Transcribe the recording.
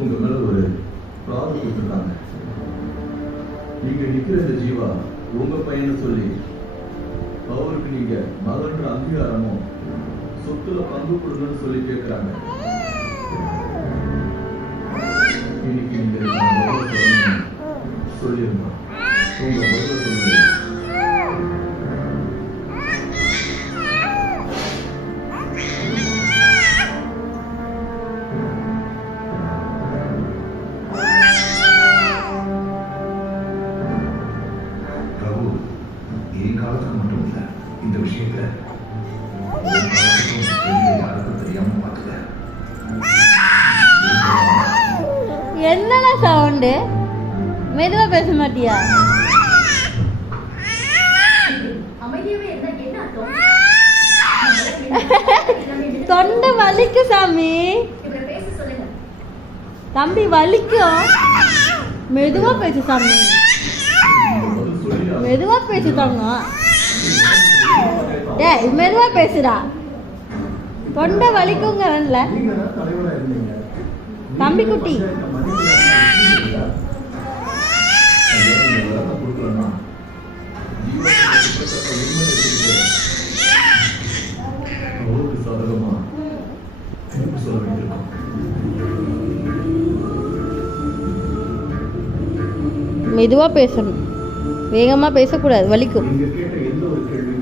உங்க மேல ஒரு ப்ராப்ளம் கொடுத்துருக்காங்க. நீங்க நிக்கிற இந்த ஜீவா உங்க பையன் சொல்லி அவருக்கு நீங்க மகன்ற அங்கீகாரமும் சொத்துல பங்கு கொடுங்கன்னு சொல்லி கேட்கிறாங்க. இன்னைக்கு நீங்க சொல்லிருந்தோம். உங்க பதில சொல்லுங்க. காலத்துக்கு மட்டும் இல்ல இந்த விஷயத்துல யாருக்கும் தெரியாம பார்த்துக்க. என்னடா சவுண்டு? மெதுவா பேச மாட்டியா? தொண்டை வலிக்கு சாமி. தம்பி வலிக்கும். மெதுவா பேசு சாமி. மெதுவா பேசுதாங்க. டேய் மெதுவா பேசுடா. தொண்டை வலிக்குங்கறல்ல தம்பி குட்டி. மெதுவா பேசணும், வேகமா பேசக்கூடாது, வலிக்கும். நீங்க கேட்ட எந்த ஒரு கேள்வி